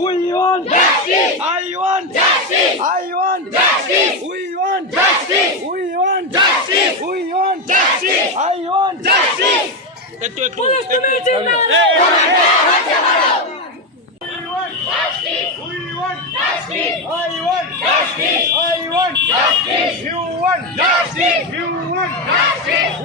We want justice. I want justice. I want justice. We want justice. We want justice. We want justice. I want justice. একটু একটু police তুমি জিন্দাবাদ We want justice. We want justice. I want justice. I want justice. You want justice. You want justice.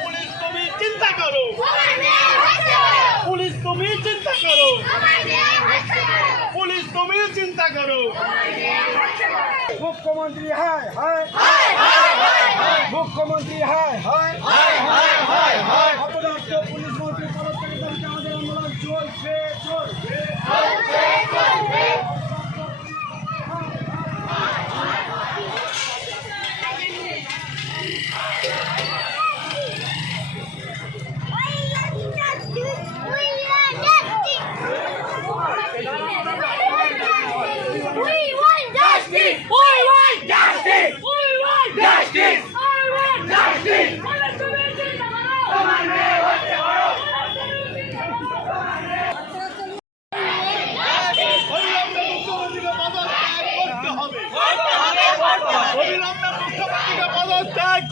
Police তুমি চিন্তা করো। Police তুমি চিন্তা করো পুলিশ তুমি চিন্তা করো মুখ্যমন্ত্রী হায় হায়। মুখ্যমন্ত্রী হায় হায়। অপদার্থ পুলিশ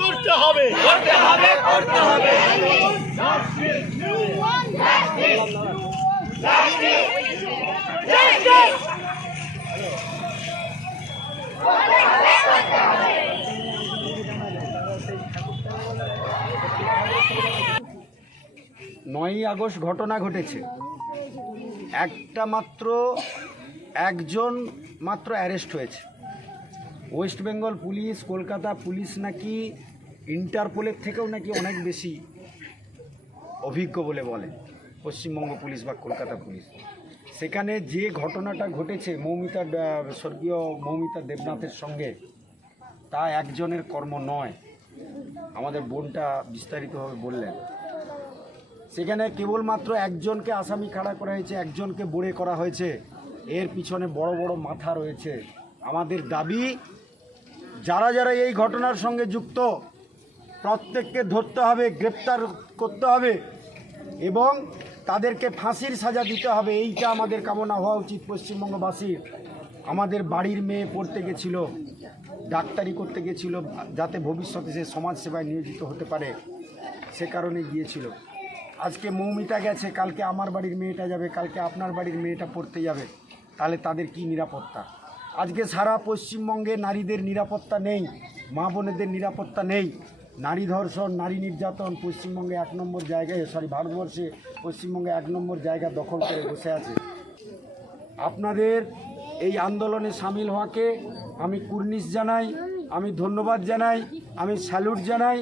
করতে হবে। করতে হবে করতে হবে। নয়ই আগস্ট ঘটনা ঘটেছে। একটা মাত্র একজন মাত্র অ্যারেস্ট হয়েছে। West Bengal police, Kolkata police নাকি ইন্টারপোলের থেকেও নাকি অনেক বেশি অভিজ্ঞ বলে বলে পশ্চিমবঙ্গ পুলিশ বা কলকাতা পুলিশ। সেখানে যে ঘটনাটা ঘটেছে, মৌমিতা স্বর্গীয় মৌমিতা দেবনাথের সঙ্গে, তা একজনের কর্ম নয়, আমাদের বোনটা বিস্তারিতভাবে বললেন। সেখানে কেবলমাত্র একজনকে আসামি খাড়া করা হয়েছে, একজনকে বড়ে করা হয়েছে। এর পিছনে বড় বড় মাথা রয়েছে। আমাদের দাবি যারা যারা এই ঘটনার সঙ্গে যুক্ত, প্রত্যেককে ধরতে হবে, গ্রেপ্তার করতে হবে এবং তাদেরকে ফাঁসির সাজা দিতে হবে। এইটা আমাদের কামনা হওয়া উচিত পশ্চিমবঙ্গবাসীর। আমাদের বাড়ির মেয়ে পড়তে গেছিল, ডাক্তারি করতে গেছিল, যাতে ভবিষ্যতে সে সমাজসেবায় নিয়োজিত হতে পারে। সে কারণে গিয়েছিল। আজকে মৌমিতা গেছে, কালকে আমার বাড়ির মেয়েটা যাবে, কালকে আপনার বাড়ির মেয়েটা পড়তে যাবে। তাহলে তাদের কি নিরাপত্তা? আজকে সারা পশ্চিমবঙ্গে নারীদের নিরাপত্তা নেই, মা বোনেদের নিরাপত্তা নেই। নারী ধর্ষণ, নারী নির্যাতন পশ্চিমবঙ্গে এক নম্বর জায়গায় সরি, ভারতবর্ষে পশ্চিমবঙ্গে এক নম্বর জায়গা দখল করে বসে আছে। আপনাদের এই আন্দোলনে সামিল হওয়াকে আমি কুর্নিশ জানাই, আমি ধন্যবাদ জানাই, আমি স্যালুট জানাই।